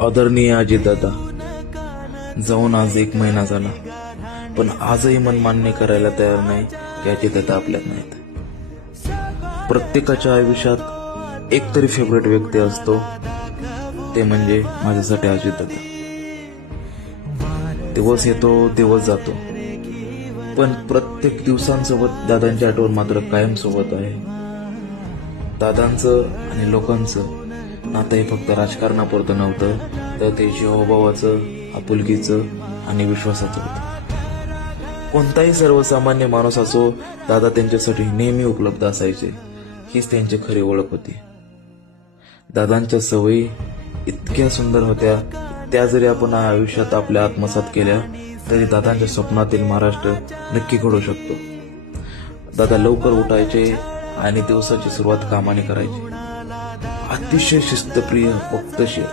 आदरणीय अजितदादा, जाऊन आज 1 महिना झाला, पण आजही मन मान्य करायला तयार नाही की अजितदादा आपल्यात नाहीत. प्रत्येकाच्या आयुष्यात एक तरी फेवरेट व्यक्ती असतो, ते म्हणजे माझ्यासाठी अजितदादा. दिवस येतो दिवस जातो, पण प्रत्येक दिवसांसोबत दादांची आठवण मात्र कायम सोबत आहे. दादांचं आणि लोकांचं नातं हे फक्त राजकारणापुरतं नव्हतं, तर ते जीवाभावाचं, आपुलकीचं आणि विश्वासाचं होतं. कोणताही सर्वसामान्य माणूस असो, दादा त्यांच्यासाठी नेहमी उपलब्ध असायचे. हीच त्यांची खरी ओळख होती. दादांच्या सवयी इतक्या सुंदर होत्या, त्या जरी आपण आयुष्यात आपल्या आत्मसात केल्या तरी दादांच्या स्वप्नातील महाराष्ट्र नक्की घडू शकतो. दादा लवकर उठायचे आणि दिवसाची सुरुवात कामाने करायची. अतिशय शिस्तप्रिय, वक्तशीर